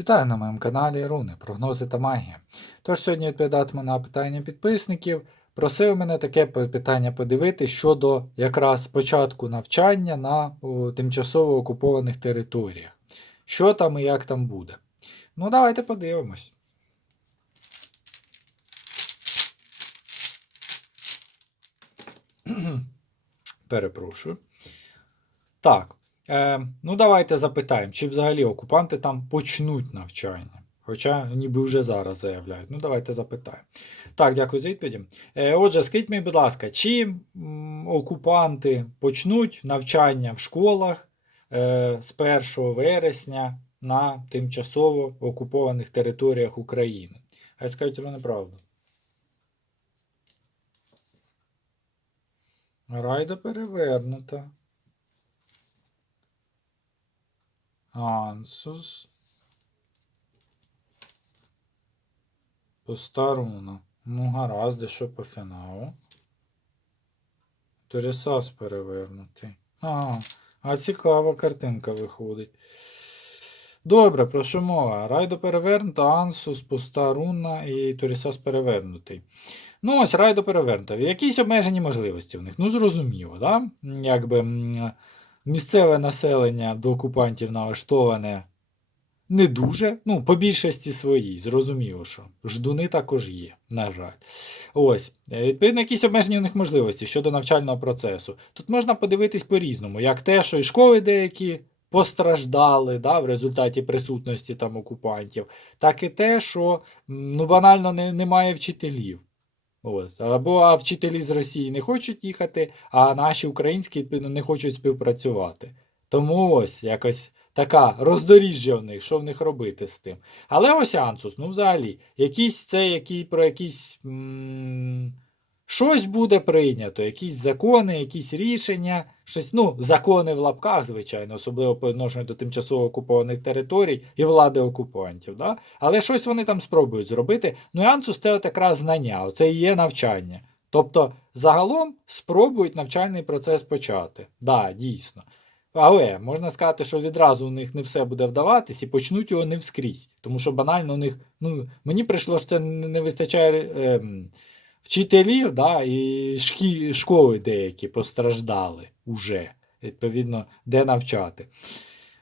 Вітаю на моєму каналі Руни, прогнози та магія. Тож сьогодні відповідатиму на питання підписників. Просив мене таке питання подивити щодо якраз початку навчання на о, тимчасово окупованих територіях. Що там і як там буде. Ну, давайте подивимось. Перепрошую. Так. Е, ну, давайте запитаємо, чи взагалі окупанти там почнуть навчання. Хоча ніби вже зараз заявляють. Ну, давайте запитаємо. Так, дякую за відповіді. Е, отже, скажіть мені, будь ласка, чи м, окупанти почнуть навчання в школах е, з 1 вересня на тимчасово окупованих територіях України? Хай скажуть вони правду. Райда перевернута. Ансус. Постаруна. Ну, гаразд, що по фіналу. Торісас перевернутий. Ага, а цікава картинка виходить. Добре, про що мова? Райдо перевернута, Ансус, пуста руна і Торісас перевернутий. Ну, ось райдо перевернута. Якісь обмежені можливості в них. Ну, зрозуміло, да? Якби місцеве населення до окупантів налаштоване не дуже. Ну, по більшості своїй, зрозуміло, що ждуни також є, на жаль. Ось, Е, відповідно, якісь обмежені у них можливості щодо навчального процесу. Тут можна подивитись по-різному, як те, що і школи деякі постраждали да, в результаті присутності там окупантів, так і те, що ну, банально не, немає вчителів. Ось. Або а вчителі з Росії не хочуть їхати, а наші українські не хочуть співпрацювати. Тому ось якось така роздоріжжя в них, що в них робити з тим. Але ось Ансус, ну взагалі, якийсь це який, про якісь. М- щось буде прийнято, якісь закони, якісь рішення, щось, ну, закони в лапках, звичайно, особливо по відношенню до тимчасово окупованих територій і влади окупантів. Да? Але щось вони там спробують зробити. Ну і Ансус це от якраз знання, оце і є навчання. Тобто, загалом спробують навчальний процес почати. Да, дійсно. Але можна сказати, що відразу у них не все буде вдаватись і почнуть його не вскрізь. Тому що банально у них, ну, мені прийшло, що це не вистачає ем, вчителів, да, і шкі, школи деякі постраждали уже, відповідно, де навчати.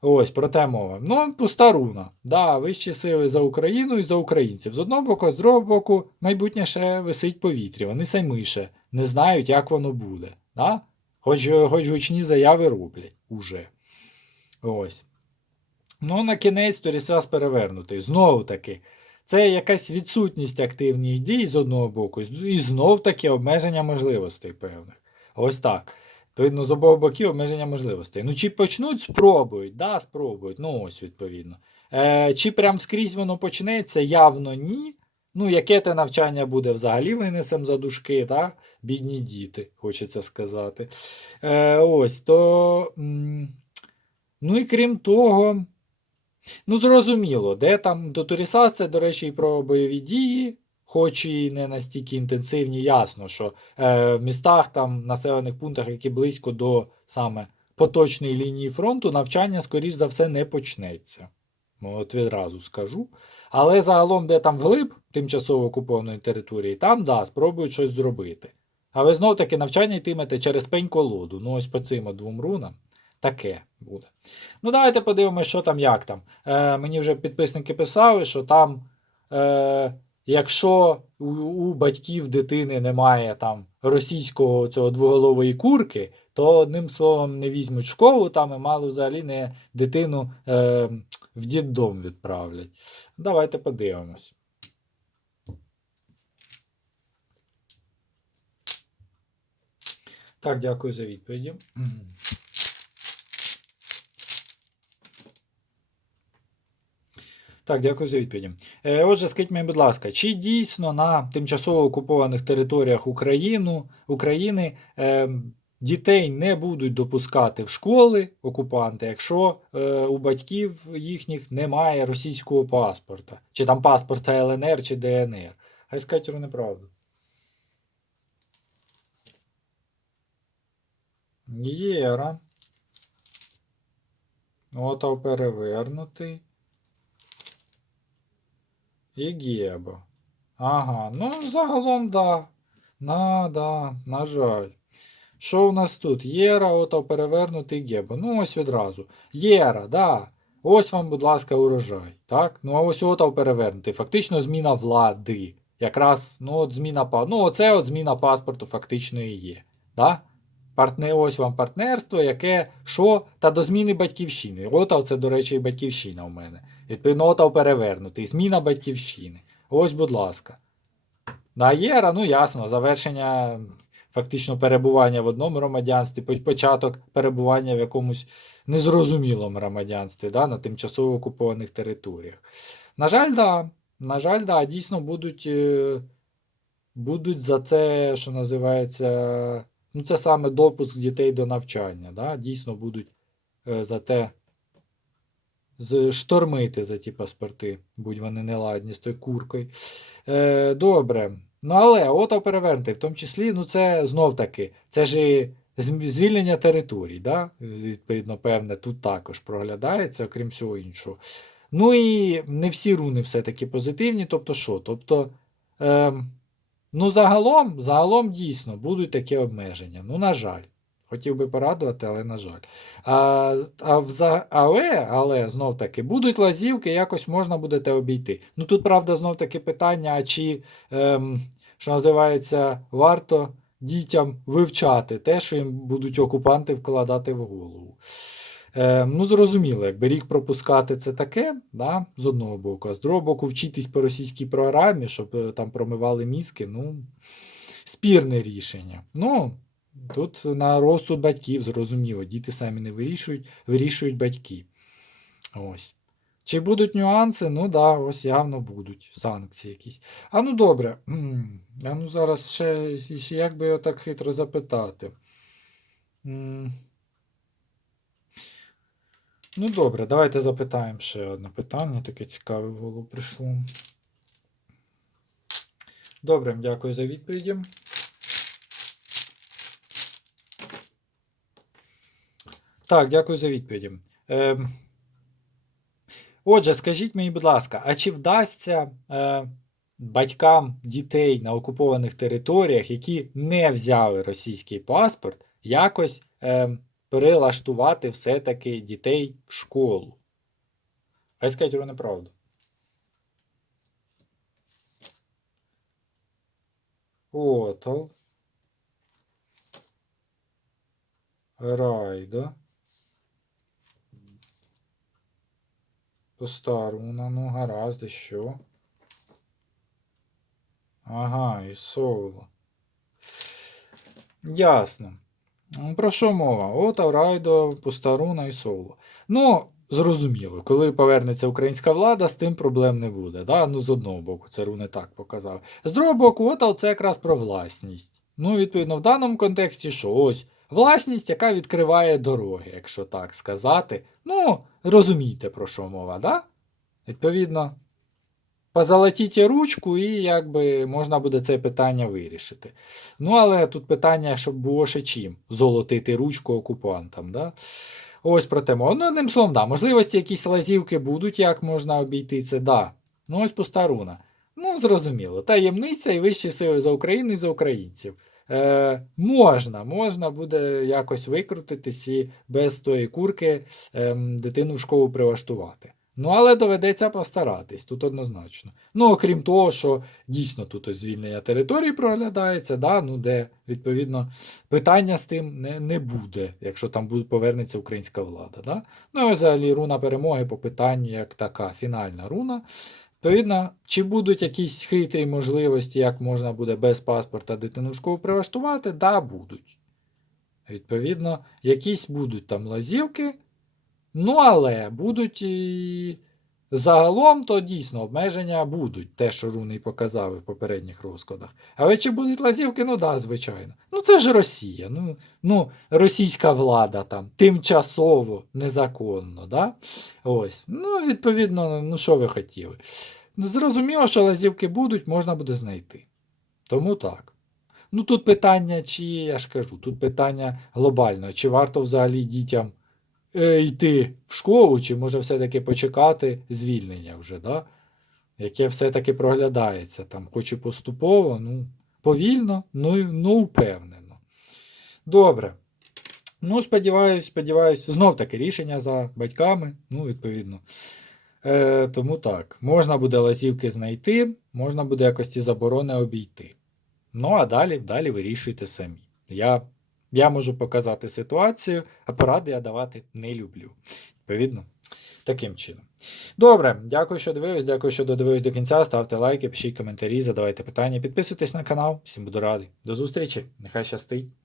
Ось про те мова. Ну, пуста руна. Да, вищі сили за Україну і за українців. З одного боку, з другого боку, майбутнє ще висить в повітрі. Вони самі ще не знають, як воно буде. Да? Хоч, хоч гучні заяви роблять уже. Ось. Ну, на кінець Торісас перевернутий. Знову таки. Це якась відсутність активних дій з одного боку, і знов таки обмеження можливостей певних. Ось так. Відповідно, з обох боків обмеження можливостей. Ну, чи почнуть, спробують, да, спробують. Ну, ось, відповідно. Е, чи прям скрізь воно почнеться? Явно ні. Ну, яке те навчання буде взагалі винесем за дужки, да? бідні діти, хочеться сказати. Е, ось, то. Ну і крім того, ну зрозуміло, де там до Турісас, це, до речі, і про бойові дії, хоч і не настільки інтенсивні, ясно, що е, в містах, там, населених пунктах, які близько до саме поточної лінії фронту, навчання, скоріш за все, не почнеться. Ну, от відразу скажу. Але загалом, де там вглиб тимчасово окупованої території, там, да, спробують щось зробити. Але знов таки навчання йтиметься через пень колоду. Ну, ось по цим двом рунам таке буде. Ну, давайте подивимося, що там, як там. Е, мені вже підписники писали, що там, е, якщо у, у батьків дитини немає там російського цього двоголової курки, то одним словом не візьмуть школу там і мало взагалі не дитину е, в дітдом відправлять. Давайте подивимось. Так, дякую за відповіді. Так, дякую за відповіді. Е, отже, скажіть мені, будь ласка, чи дійсно на тимчасово окупованих територіях Україну, України е, дітей не будуть допускати в школи окупанти, якщо е, у батьків їхніх немає російського паспорта, чи там паспорта ЛНР чи ДНР? Хай вони неправду. Єра. Ото перевернутий. І Гебо. Ага, ну загалом да. На, да, на жаль. Що у нас тут? Єра, ото перевернутий Гебо. Ну, ось відразу. Єра, да. Ось вам, будь ласка, урожай. Так? Ну, а ось ото перевернутий. Фактично зміна влади. Якраз, ну, от зміна Ну, оце от зміна паспорту фактично і є. Да? Партне, ось вам партнерство, яке що? Та до зміни батьківщини. Отав це, до речі, і батьківщина у мене. Відповідно, отав перевернутий. Зміна батьківщини. Ось, будь ласка. На Єра, ну ясно, завершення фактично перебування в одному громадянстві, початок перебування в якомусь незрозумілому громадянстві, да, на тимчасово окупованих територіях. На жаль, да. На жаль, да, дійсно будуть, е, будуть за це, що називається, ну це саме допуск дітей до навчання. Да, дійсно будуть е, за те штормити за ті паспорти, будь вони неладні з тою куркою. Е, добре. Ну, але ото перевернути, в тому числі, ну це знов таки, це ж звільнення територій, да? відповідно, певне, тут також проглядається, окрім всього іншого. Ну і не всі руни все-таки позитивні. Тобто що? Тобто, ем, ну, загалом, загалом дійсно будуть такі обмеження. Ну, на жаль. Хотів би порадувати, але на жаль. А, а вза... Але, але знов таки, будуть лазівки, якось можна буде те обійти. Ну тут, правда, знов таки питання, а чи, ем, що називається, варто дітям вивчати те, що їм будуть окупанти вкладати в голову. Ем, ну, зрозуміло, якби рік пропускати це таке, да, з одного боку, а з другого боку, вчитись по російській програмі, щоб е, там промивали мізки, ну, спірне рішення. Ну, Тут на розсуд батьків, зрозуміло, діти самі не вирішують, вирішують батьки. Ось. Чи будуть нюанси? Ну да, ось явно будуть санкції якісь. А ну добре. А ну зараз ще, ще як би його так хитро запитати. Ну добре, давайте запитаємо ще одне питання, таке цікаве в голову прийшло. Добре, дякую за відповіді. Так, дякую за відповіді. Ем, Отже, скажіть мені, будь ласка, а чи вдасться е, батькам дітей на окупованих територіях, які не взяли російський паспорт, якось е, перелаштувати все-таки дітей в школу? Хай скажуть вони правду. Отол. Райда. Постаруна, ну гаразд, і що? Ага, і соло. Ясно. Ну, Про що мова? От Аврайдо, Постаруна і соло. Ну, зрозуміло, коли повернеться українська влада, з тим проблем не буде. Да? Ну, з одного боку, це Руни так показав. З другого боку, от це якраз про власність. Ну, відповідно, в даному контексті, що ось власність, яка відкриває дороги, якщо так сказати. Ну, розумієте, про що мова, да? Відповідно, позолотіть ручку, і якби можна буде це питання вирішити. Ну, але тут питання, щоб було ще чим золотити ручку окупантам. Да? Ось про тему. Ну, одним словом, да, можливості якісь лазівки будуть, як можна обійти це, да. Ну, ось постаруна. Ну, зрозуміло. Таємниця і вищі сили за Україну і за українців. Е, можна, можна буде якось викрутитись і без тої курки ем, дитину в школу прилаштувати. Ну, але доведеться постаратись, тут однозначно. Ну, окрім того, що дійсно тут ось звільнення території проглядається, да, ну, де, відповідно, питання з тим не, не буде, якщо там буде, повернеться українська влада. Да? Ну, і взагалі руна перемоги по питанню як така фінальна руна. Відповідно, чи будуть якісь хитрі можливості, як можна буде без паспорта дитину в школу прилаштувати? Да, будуть. Відповідно, якісь будуть там лазівки, ну але будуть і загалом, то дійсно обмеження будуть, те, що руни й показали в попередніх розкладах. Але чи будуть лазівки? Ну да, звичайно. Ну це ж Росія. Ну, ну російська влада там тимчасово, незаконно. Да? Ось. Ну, відповідно, ну що ви хотіли? Ну, Зрозуміло, що лазівки будуть, можна буде знайти. Тому так. Ну тут питання, чи, я ж кажу, тут питання глобальне, чи варто взагалі дітям йти в школу, чи може все-таки почекати звільнення вже, да? яке все-таки проглядається. Там, хоч і поступово, ну, повільно, ну, ну впевнено. Добре. Ну, сподіваюсь, сподіваюсь, знов таки рішення за батьками, ну, відповідно. Е, тому так, можна буде лазівки знайти, можна буде якось ці заборони обійти. Ну, а далі, далі вирішуйте самі. Я, я можу показати ситуацію, а поради я давати не люблю. Відповідно, таким чином. Добре, дякую, що дивились, дякую, що додивились до кінця. Ставте лайки, пишіть коментарі, задавайте питання, підписуйтесь на канал. Всім буду радий. До зустрічі, нехай щастить.